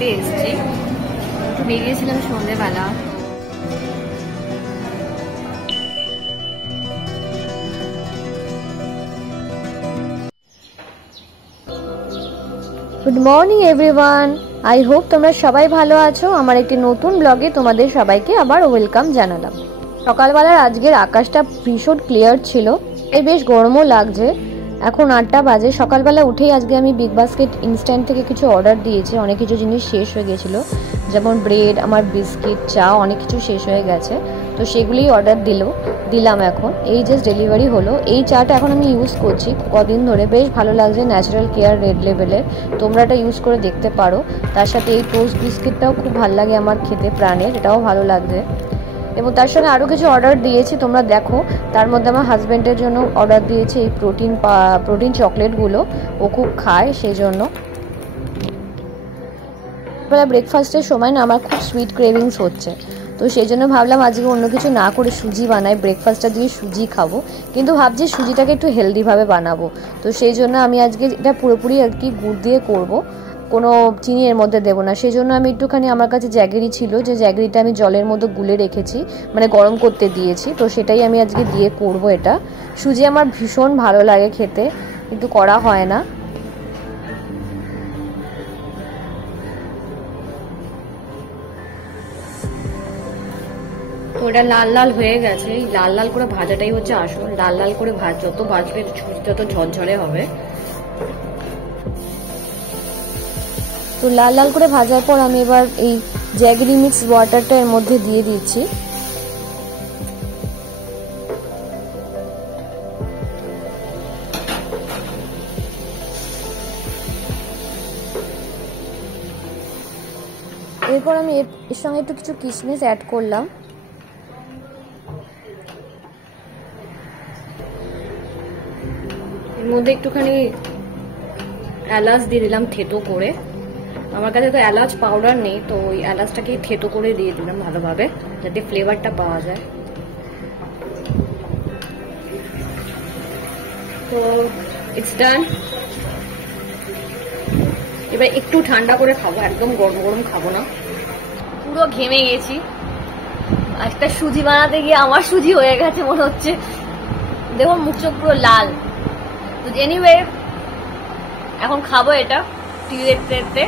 KFC-তে এসেছি, একটু বেরিয়েছিলাম সন্ধ্যেবেলা। Good morning everyone, I hope তোমরা সবাই ভালো আছো। আমার একটি নতুন ব্লগে তোমাদের সবাইকে আবার ওয়েলকাম জানালাম। সকালবেলার আজকের আকাশটা ভীষণ ক্লিয়ার ছিল, তাই বেশ গরমও লাগছে। এখন 8টা বাজে। সকালবেলা উঠেই আজকে আমি বিগ বাস্কেট ইনস্ট্যান্ট থেকে কিছু অর্ডার দিয়েছি। অনেক কিছু জিনিস শেষ হয়ে গেছিলো, যেমন ব্রেড, আমার বিস্কিট, চা, অনেক কিছু শেষ হয়ে গেছে, তো সেগুলিই অর্ডার দিলাম। এখন এই জাস্ট ডেলিভারি হলো। এই চাটা এখন আমি ইউজ করছি কদিন ধরে, বেশ ভালো লাগছে। ন্যাচারাল কেয়ার রেড লেবেলের, তোমরা এটা ইউজ করে দেখতে পারো। তার সাথে এই টোস্ট বিস্কিটটাও খুব ভালো লাগে আমার খেতে, প্রাণের, এটাও ভালো লাগছে। এবং তার সঙ্গে আরও কিছু অর্ডার দিয়েছি, তোমরা দেখো। তার মধ্যে আমার হাজব্যান্ডের জন্য অর্ডার দিয়েছি এই প্রোটিন চকলেটগুলো, ও খুব খায়, সেই জন্য। ব্রেকফাস্টের সময় না আমার খুব সুইট ক্রেভিংস হচ্ছে, তো সেই জন্য ভাবলাম আজকে অন্য কিছু না করে সুজি বানাই, ব্রেকফাস্টটা দিয়ে সুজি খাবো। কিন্তু ভাবছি সুজিটাকে একটু হেলদিভাবে বানাবো, তো সেই জন্য আমি আজকে এটা পুরোপুরি আর কি গুড় দিয়ে করব, কোনো চিনি এর মধ্যে দেবো না। সেই জন্য আমি একটুখানি, আমার কাছে জ্যাগেরি ছিল, যে জ্যাগেরিটা আমি জলের মধ্যে গুলে রেখেছি, মানে গরম করতে দিয়েছি, তো সেটাই আমি আজকে দিয়ে করব। এটা সুজি আমার ভীষণ ভালো লাগে খেতে, কিন্তু করা হয় না। তো এটা লাল লাল হয়ে গেছে, এই লাল লাল করে ভাজাটাই হচ্ছে আসল। লাল লাল করে যত ভাজবে সুজি তত ঝরঝরে হবে। তো লাল লাল করে ভাজার পর আমি এবার এই জ্যাগেরি মিক্স ওয়াটারটা এর মধ্যে দিয়ে দিচ্ছি। এরপর আমি এর সঙ্গে একটু কিছু কিশমিশ অ্যাড করলাম। এর মধ্যে একটুখানি এলাচ দিয়ে দিলাম থেতো করে। আমার কাছে তো এলাচ পাউডার নেই, তো ওই এলাচটাকে থেতো করে দিয়ে দিলাম ভালোভাবে, যাতে ফ্লেভারটা পাওয়া যায়। তো ইটস ডান। এবার একটু ঠান্ডা করে খাবো, একদম গরম গরম খাবো না। পুরো ঘেমে গেছি, একটা সুজি বানাতে গিয়ে আমার সুজি হয়ে গেছে মনে হচ্ছে, দেখো মুখ চোখ পুরো লাল। তো এনিওয়ে এখন খাবো এটা টিভি দেখতে দেখতে।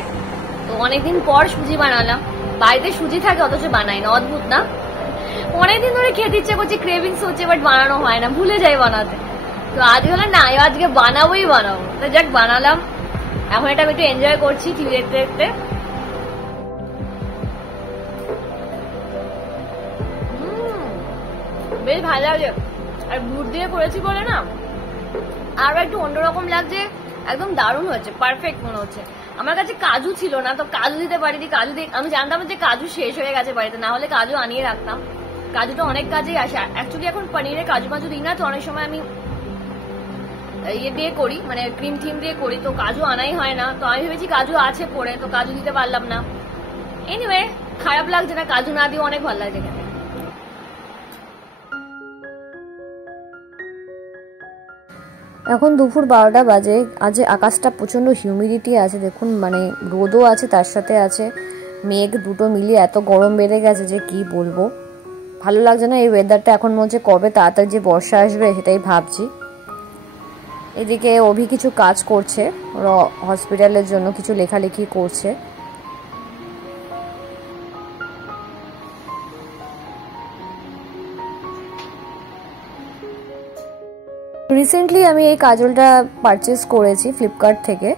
তো অনেকদিন পর সুজি বানালাম, বাড়িতে সুজি থাকে অথচ বানাই না, অদ্ভুত না? অনেকদিন ধরে খেতে ইচ্ছে করছে, ক্রেভিংস হচ্ছে, বাট বানানো হয় না, ভুলে যাই বানাতে। তো আজ হলো না, আজকে বানাবো। তো যাক, বানালাম। এখন এটা আমি একটু এনজয় করছি টিভি দেখতে দেখতে। বেশ ভালো লাগছে, আর গুড় দিয়ে করেছি বলে না আরো একটু অন্যরকম লাগছে। একদম দারুণ হয়েছে, পারফেক্ট মনে হচ্ছে। আমার কাছে কাজু ছিল না, তো কাজু দিতে পারিনি। কাজু দিয়ে আমি জানতাম যে কাজু শেষ হয়ে গেছে বাড়িতে, না হলে কাজু আনিয়ে রাখতাম। কাজুটা অনেক কাজেই আসে। অ্যাকচুয়ালি এখন পনিরে কাজু মাজু দিই না, তো অনেক সময় আমি ইয়ে দিয়ে করি, মানে ক্রিম থিম দিয়ে করি, তো কাজু আনাই হয় না। তো আমি ভেবেছি কাজু আছে পরে, তো কাজু দিতে পারলাম না। এনিওয়ে খারাপ লাগছে না, কাজু না দিয়ে অনেক ভালো লাগছে এখানে। এখন দুপুর 12টা বাজে। আজ আকাশটা প্রচণ্ড হিউমিডিটি আছে, দেখুন, মানে রোদও আছে, তার সাথে আছে মেঘ, দুটো মিলিয়ে এত গরম বেড়ে গেছে যে কি বলবো। ভালো লাগছে না এই ওয়েদারটা। এখন মনে হচ্ছে কবে তাড়াতাড়ি যে বর্ষা আসবে সেটাই ভাবছি। এদিকে অভি কিছু কাজ করছে, ওরা হসপিটালের জন্য কিছু লেখালেখি করছে। রিসেন্টলি আমি এই কাজলটা পারচেস করেছি ফ্লিপকার্ট থেকে।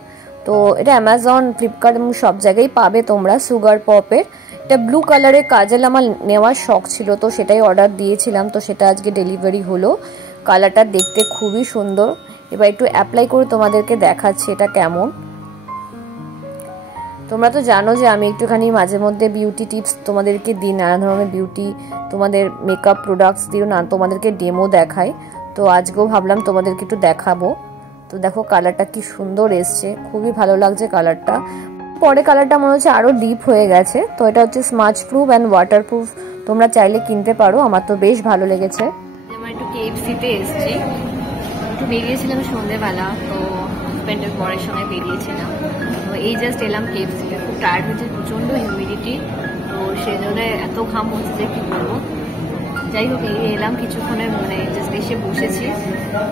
তো এটা অ্যামাজন, ফ্লিপকার্ট এবং সব জায়গায় পাবে তোমরা। সুগার পপের এটা ব্লু কালারের কাজল আমার নেওয়ার শখ ছিল, তো সেটাই অর্ডার দিয়েছিলাম। তো সেটা আজকে ডেলিভারি হলো। কালারটা দেখতে খুবই সুন্দর। এবার একটু অ্যাপ্লাই করে তোমাদেরকে দেখাচ্ছি এটা কেমন। তোমরা তো জানো যে আমি একটুখানি মাঝে মধ্যে বিউটি টিপস তোমাদেরকে দিই, নানা ধরনের বিউটি তোমাদের মেকআপ প্রোডাক্টস দিও না, তোমাদেরকে ডেমো দেখাই। তো আজকেও ভাবলাম তোমাদেরকে একটু দেখাবো। তো দেখো কালারটা কি সুন্দর এসছে, খুবই ভালো লাগছে কালারটা। পরে কালারটা মনে হচ্ছে আরও ডিপ হয়ে গেছে। তো এটা হচ্ছে smudge proof and water proof, তোমরা চাইলে কিনতে পারো। আমার তো বেশ ভালো লেগেছে। আমার একটু KFC-তে এসেছি, একটু বেরিয়েছিলাম সন্ধ্যেবেলা, তো হাজব্যান্ডের বরের সঙ্গে বেরিয়েছিলাম। তো এই জাস্ট এলাম কেএফসিতে, খুব টায়ার্ড হচ্ছে, প্রচণ্ড হিউমিডিটি, তো সেই জন্য এত ঘাম হচ্ছে যে কি বলবো। যাই হোক, এই এলাম কিছুক্ষণের, মানে জাস্ট এসে বসেছি,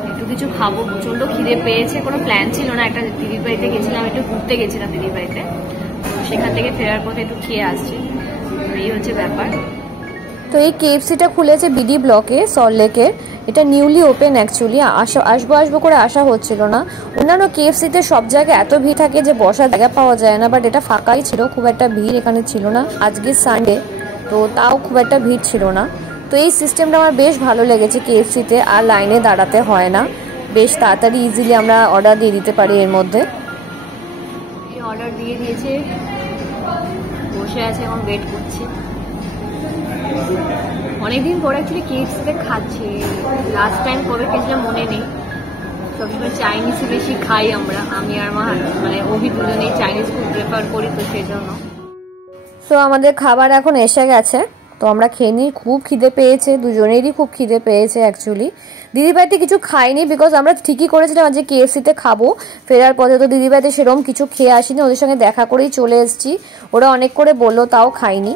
একটু কিছু খাবো, প্রচণ্ড খিদে পেয়েছে। কোনো প্ল্যান ছিল না, একটা দিদির বাড়িতে গেছিলাম, একটু ঘুরতে গেছিলাম দিদির বাড়িতে, সেখান থেকে ফেরার পথে একটু খেয়ে আসছি, এই হচ্ছে ব্যাপার। তো এই কেএফসিটা খুলেছে বিডি ব্লকে, সল্টলেকের। এটা নিউলি ওপেন অ্যাকচুয়ালি। আসবো করে আসা হচ্ছিল না। অন্যান্য কেএফসিতে সব জায়গায় এত ভিড় থাকে যে বসার জায়গা পাওয়া যায় না, বাট এটা ফাঁকাই ছিল, খুব একটা ভিড় এখানে ছিল না। আজকে সানডে, তো তাও খুব একটা ভিড় ছিল না। তো এই সিস্টেমটা আমার বেশ ভালো লেগেছে কেএফসিতে, আর লাইনে দাঁড়াতে হয় না, বেশ তাড়াতাড়ি ইজিলি আমরা অর্ডার দিয়ে দিতে পারি এর মধ্যে। অর্ডার দিয়ে দিয়েছে, বসে আছে, এখন ওয়েট করছি। অনেকদিন পরে অ্যাকচুয়ালি কেএফসিতে খাচ্ছি, লাস্ট টাইম কবে খেয়েছিলাম মনে নেই। সবসময় চাইনিজই বেশি খাই আমরা, আমি আর মা, মানে অভি দুজনেই চাইনিজ খুব প্রেফার করি, তো সেই জন্য। সো আমাদের খাবার এখন এসে গেছে, তো আমরা খেয়ে নিই। খুব খিদে পেয়েছে, দুজনেরই খুব খিদে পেয়েছে অ্যাকচুয়ালি। দিদিবাড়িতে কিছু খাইনি, বিকজ আমরা ঠিকই করেছিলাম আজকে কেএফসিতে খাবো। ফেরার পথে তো দিদিবাড়িতে সেরকম কিছু খেয়ে আসিনি, ওদের সঙ্গে দেখা করেই চলে এসেছি। ওরা অনেক করে বললো, তাও খাইনি।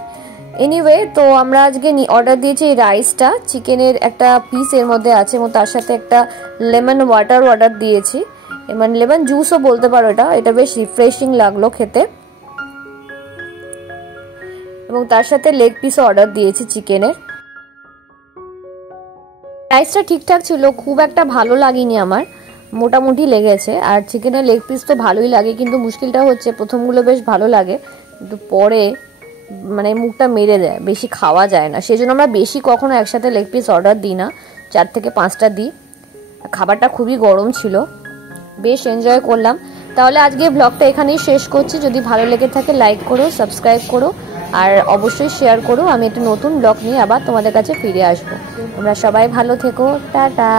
এনিওয়ে, তো আমরা আজকে অর্ডার দিয়েছি এই রাইসটা, চিকেনের একটা পিস এর মধ্যে আছে, এবং তার সাথে একটা লেমন ওয়াটার অর্ডার দিয়েছি, মানে লেমন জুসও বলতে পারো। এটা বেশ রিফ্রেশিং লাগলো খেতে। এবং তার সাথে লেগ পিসও অর্ডার দিয়েছি চিকেনের। রাইসটা ঠিকঠাক ছিল, খুব একটা ভালো লাগেনি আমার, মোটামুটি লেগেছে। আর চিকেনের লেগ পিস তো ভালোই লাগে, কিন্তু মুশকিলটা হচ্ছে প্রথমগুলো বেশ ভালো লাগে, কিন্তু পরে মানে মুখটা মেরে দেয়, বেশি খাওয়া যায় না। সেই জন্য আমরা বেশি কখনো একসাথে লেগ পিস অর্ডার দিই না, 4 থেকে 5টা দিই। খাবারটা খুবই গরম ছিল, বেশ এনজয় করলাম। তাহলে আজকে ব্লগটা এখানেই শেষ করছি। যদি ভালো লেগে থাকে লাইক করো, সাবস্ক্রাইব করো, আর অবশ্যই শেয়ার করো। আমি একটা নতুন ব্লগ নিয়ে আবার তোমাদের কাছে ফিরে আসবো। তোমরা সবাই ভালো থেকো, টাটা।